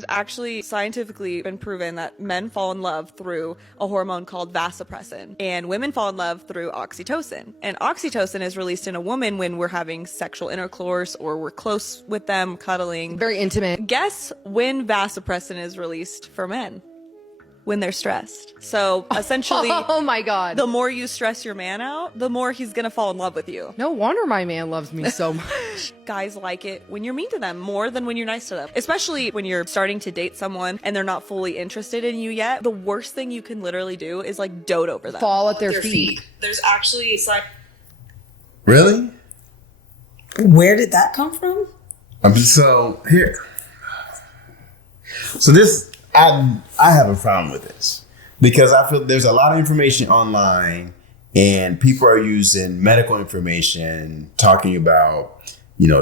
there's actually scientifically been proven that men fall in love through a hormone called vasopressin, and women fall in love through oxytocin. And oxytocin is released in a woman when we're having sexual intercourse or we're close with them, cuddling. Very intimate. Guess when vasopressin is released for men? When they're stressed. So essentially, oh my God, the more you stress your man out, the more he's gonna fall in love with you. No wonder my man loves me so much. Guys like it when you're mean to them more than when you're nice to them, especially when you're starting to date someone and they're not fully interested in you yet. The worst thing you can literally do is like dote over them, fall at their feet. There's actually Really? Where did that come from? So here. So this, I have a problem with this because I feel there's a lot of information online and people are using medical information talking about,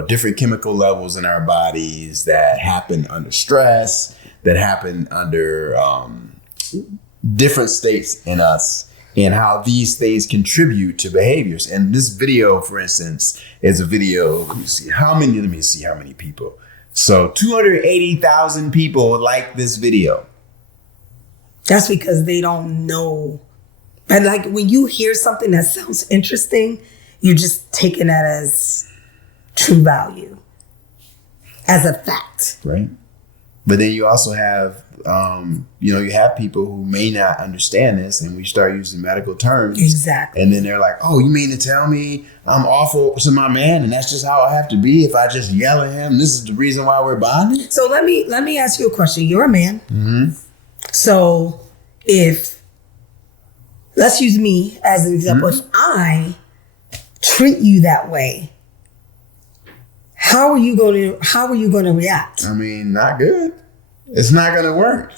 different chemical levels in our bodies that happen under stress, that happen under different states in us, and how these things contribute to behaviors. And this video, for instance, is a video. Let me see how many people. So 280,000 people like this video. That's because they don't know. And like when you hear something that sounds interesting, you're just taking that as true value, as a fact. Right. But then you also have, you have people who may not understand this, and we start using medical terms. Exactly. And then they're like, oh, you mean to tell me I'm awful to my man and that's just how I have to be if I just yell at him? This is the reason why we're bonding? So let me ask you a question. You're a man. Mm-hmm. So let's use me as an example. Mm-hmm. If I treat you that way, how are you going to react? I mean, not good. It's not going to work.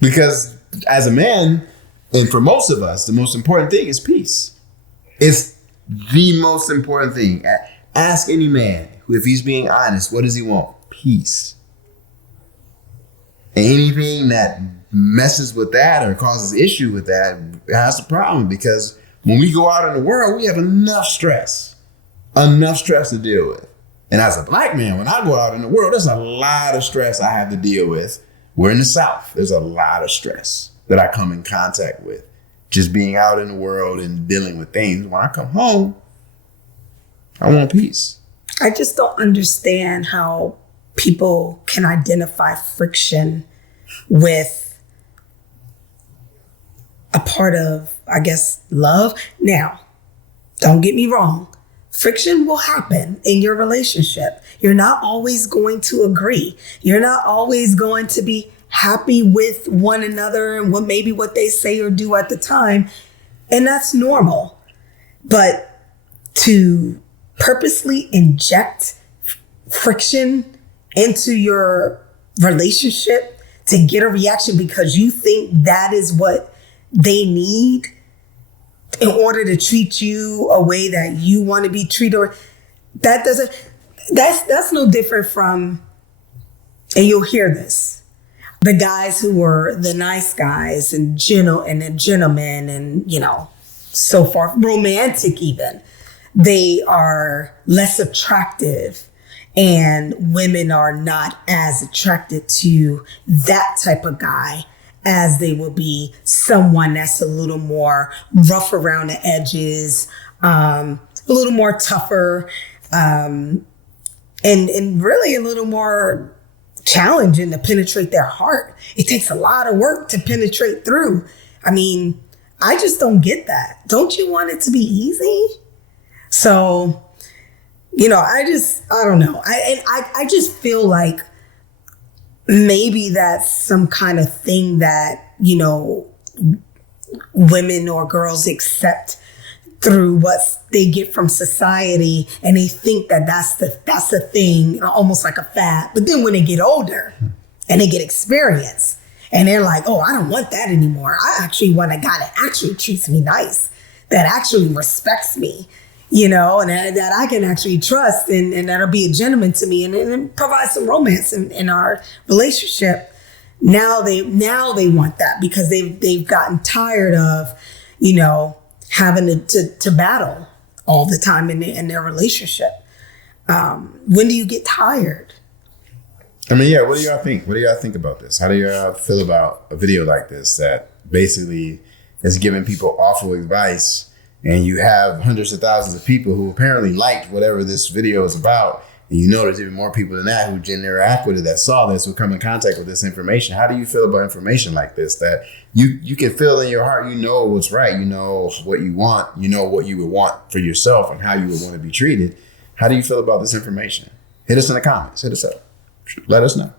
Because as a man, and for most of us, the most important thing is peace. It's the most important thing. Ask any man if he's being honest, what does he want? Peace. Anything that messes with that or causes issue with that has a problem, because when we go out in the world, we have enough stress to deal with. And as a black man, when I go out in the world, there's a lot of stress I have to deal with. We're in the South. There's a lot of stress that I come in contact with. Just being out in the world and dealing with things. When I come home, I want peace. I just don't understand how people can identify friction with a part of, I guess, love. Now, don't get me wrong. Friction will happen in your relationship. You're not always going to agree. You're not always going to be happy with one another and what they say or do at the time. And that's normal. But to purposely inject friction into your relationship to get a reaction because you think that is what they need in order to treat you a way that you want to be treated, that's no different from, and you'll hear this, the guys who were the nice guys and the gentlemen and, so far romantic even, they are less attractive and women are not as attracted to that type of guy as they will be someone that's a little more rough around the edges, a little more tougher, and really a little more challenging to penetrate their heart. It takes a lot of work to penetrate through. I mean, I just don't get that. Don't you want it to be easy? So, I don't know. I just feel like maybe that's some kind of thing that, women or girls accept through what they get from society. And they think that that's the thing, almost like a fad. But then when they get older and they get experience and they're like, oh, I don't want that anymore. I actually want a guy that actually treats me nice, that actually respects me, and that I can actually trust and that'll be a gentleman to me and provide some romance in our relationship. Now they want that because they've gotten tired of, having to battle all the time in their relationship. When do you get tired? I mean, yeah, what do y'all think? What do y'all think about this? How do y'all feel about a video like this that basically is giving people awful advice, and you have hundreds of thousands of people who apparently liked whatever this video is about, and you know there's even more people than that who didn't interact with it, that saw this, who come in contact with this information. How do you feel about information like this that you can feel in your heart, you know what's right, you know what you want, you know what you would want for yourself and how you would want to be treated. How do you feel about this information? Hit us in the comments. Hit us up. Let us know.